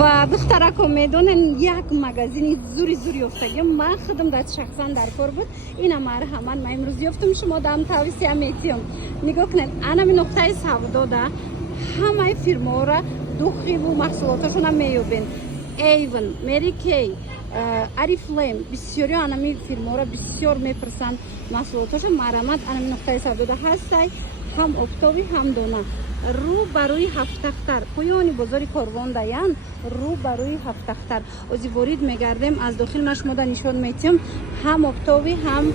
و دخترکم میدونن یک مغازین زوری افتادیم من خودم در شخصا در کار بود اینا مرحمت من امروز یافتم شما دام توصیه میتیم نگاه کنن انا می نقطه سودا ده همه فرما را دخی و محصولاتشون هم میابین ایون مری کی آریفلیم بسیاری انا می فرما را بسیار میپرسن محصولاتشون مرحمت انا می نقطه سودا ده هستی هم اکتابی هم دونه رو برای هفتختر پایانی بازار کاروان دایان رو برای هفتختر از ورید میگردیم از داخل نشما نشان میتیم هم اکتابی هم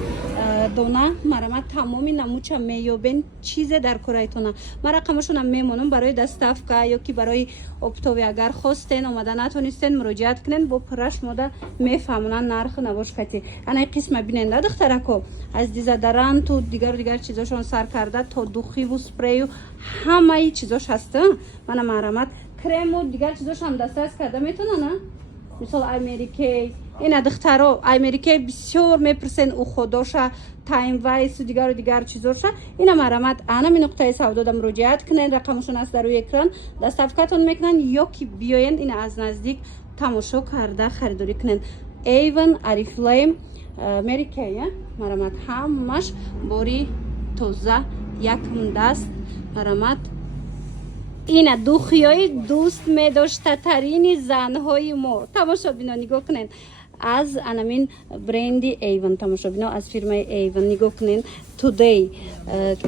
دونه مرمت تمامی نموچه میابین چیز در کرایتونه من رقمشون هم میمونم برای دستافکا یا کی برای اکتابی اگر خواستین اومدن نتونستین مراجعت کنین با پرش ماده میفهمونن نرخ نباش کتی انا قسم بیننده دخترکو از دیزادران تو دیگر چیزاشون سر کرده تا دوخی و سپری و همه چیزاش هسته من مرمت کرم و دیگر چیزاش هم دسترس کرده میتونه نه مثال امریکایی این دخترها امریکایی بسیار میپرسن او خوداشه تایم وایس و دیگر چیزاشه اینا مرمت انا می نقطه سودا دم مراجعت کنین رقمشون است در روی اکران دستافکاتون میکنن یا کی بیاین این از نزدیک تماشا کرده خریداری کنین ایون آریفلیم امریکایی مرمت همش باری تازه یکم دست مرمت این دوخیای دوست می داشته ترین زنهای ما تماشا بینا نگاه کنین از انامین برندی ایون تماشا بینا از فرمای ایون نگاه کنین تودی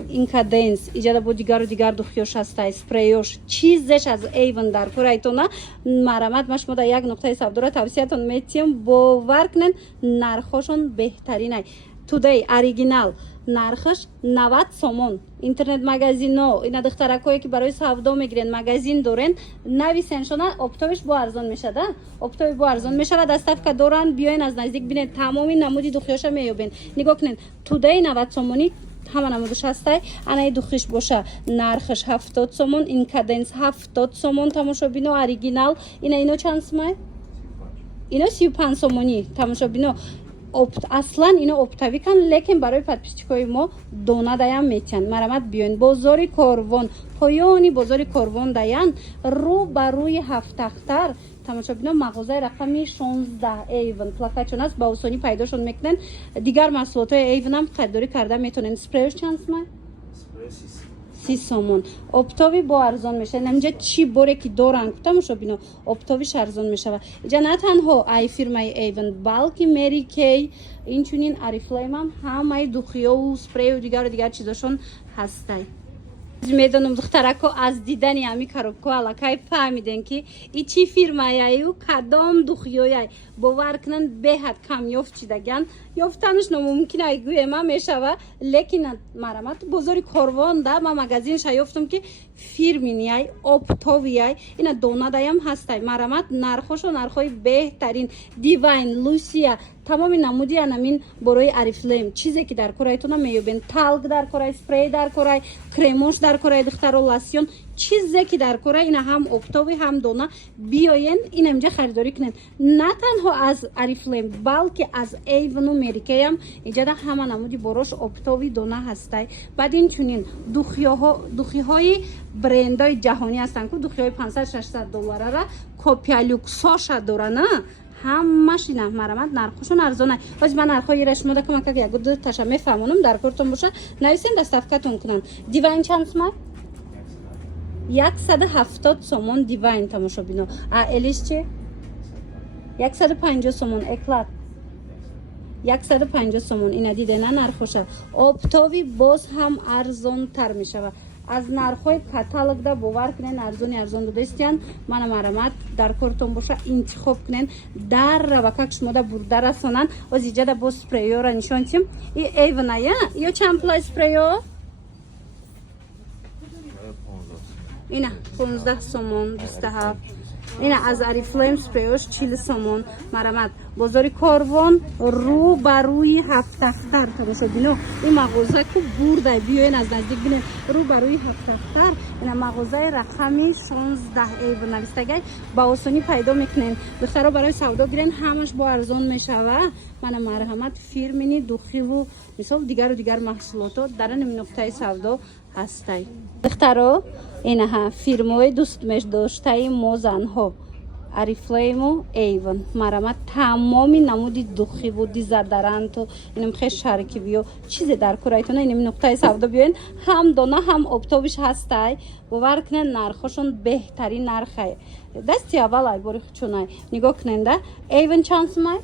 اینکادنس ایجاد با دیگر دوخیاش هست اسپریوش چیزش از ایون در کرایتونه مرمت مش ما در یک نقطه سودا را توصیهتون میتیم باور کنین نرخشون بهترینه تودی اوریجینال نرخش 90 سومون اینترنت مغازین ها اینا دخترکایی که برای سودا میگیرن مغازین دارن نویسنشون اپتوبش با ارزان میشه ده اپتوب با ارزان میشه و دستافکا دارن بیاین از نزدیک ببینید تمامی نمودی دوخیاشو میابین نگاه کنین تودای 90 سومونی همه نمودش هسته انا دوخیش باشه نرخش 70 سومون این کادنس 70 سومون تماشا بینو اوریجینال اینا چند سومه اینا 35 سومونی تماشا بینو اصلا اینا اپتاوی کن لیکن برای پادپیچکای ما دونه دایم میتین مرمت بیاین بازار کاروان پایانی بازار کاروان داین رو بروی هفتختر تماشا بینم مغازه رقمی 16 ایون پلاکتشون است با آسانی پیداشون میکنن دیگر محصولات ایون هم خریداری کرده میتونن سپریش چند سمه 30 سومون اپتاوی با ارزان میشه نمیجا چی باره که دورن تماشا بینو اپتاویش ارزان میشه و اینجا نه تنها ای فرمای ایون بلکه مری کی اینچونین آریفلیم هم همه دوخیا و سپری و دیگر چیزاشون هسته میدونم دخترکو از دیدن همی کاروبکو علاقه فهمیدن که ای چی فرمایه و کدام دوخیایی باور کنن به حد کم یافت چی دگن یافتنش نممکنه ایگوی ما میشوه لیکن مرمت بازار کاروان ده ما مغازینش یافتم که فیرمینیای اپتاویای اینا دونه دایم هسته مرمت نرخوش و نرخای بهترین دیواین لوسیا تمام نمودی انامین برای آریفلیم چیزی که در کرایتون میابین تالک در کرای سپری در کرای کرموش در کرای دختر لاسیون چیزی که در کرای اینا هم اپتاوی هم دونه بیاین این اینجا خریداری کنین نه تنها از آریفلیم بلکه از ایون و مریکی هم اینجا همه نمودی براش اپتاوی دونه هسته بعد این چونین دوخی های برندای جهانی هستن که دوخی های 500-600 دلار را کپیا لوکساش دارن همش اینا مرمت نرخشون ارزانه باز من نرخای رشموده کمک یک دو تاشا میفهمونم در کارتون باشه نویسین دستافکاتون کنن دیواین چند سومه 170 سومون دیواین تماشا بینو الیش چه 150 سومون اکلات 150 سومون اینا دیده نه نرخوشه اپتاوی باز هم ارزان تر میشه از نرخ‌های کاتالوگ دا باور کنین ارزون دادستین من مرمت در کارتون باشه انتخاب کنین در ربکه شما دا برده رسانن از اینجا دا با سپریو را نشان چیم ایونا یا چند پلای سپریو اینا 15 سومون 27 اینا از آریفلیم سپریوش 40 سومون مرمت بازار کاروان رو بروی هفتختر تماشا بینو این مغازه که برده بیاین از نزدیک بینین رو بروی هفتختر این مغازه رقمی 16 ایون نویستگی با آسانی پیدا میکنین دخترها برای سودا گیرن همش با ارزان میشوه من مرحمت فیرمینی دوخی و مثال دیگر محصولات در این نقطه سودا هستی دخترها اینها فیرمای دوست مش داشته ما زنها арифлейму эйвен марама тамоми намуди духи буди задаранту инам хеш шаркивиё чизе дар курайтона инам нуқтаи савдо биёин ҳам дона ҳам обтобиш ҳастай бовар кунен нархошон беҳтарин нархай дасти аввалай бори чунай нигоҳ куненда эйвен чансмай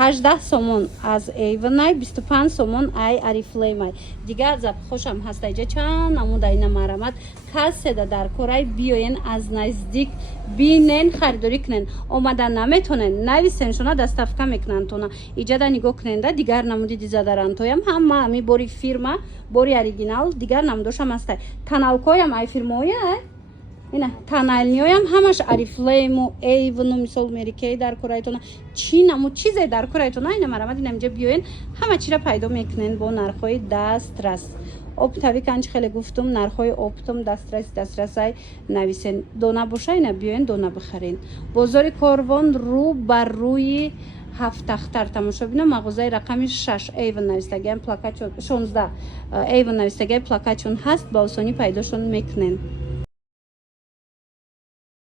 18 сомон аз эйвенай 25 сомон ай арифлеймай дигар зап хошам ҳастаиҷа чанд намуда ина марамат каседа дар корай биёен аз наздик бинен харидорӣ кунен омадан наметонен нависен шуна доставка мекунанд тона иҷада нигоҳ куненда дигар намуди дизадарантоям ҳама ами бори фирма бори оригинал дигар намудошам ҳастай таналкоям ай фирмояй ина таналниёям ҳамаш арифлейму эйвену мисол мерикей дар корайтона чӣ наму чизе дар корайтона ина марамад инамҷа биёен ҳама чира пайдо мекунен бо нархҳои дастрас оптави канчи хеле гуфтум нархҳои оптум дастрасай нависен дона боша ина биёен дона бихарен бозори корвон рӯ бар рӯи ҳафтахтар тамошобина мағозаи рақами 6 эйвен навистагиам плакатшон 16 эйвен навистагиам плакатшон ҳаст ба осонӣ пайдошон мекунен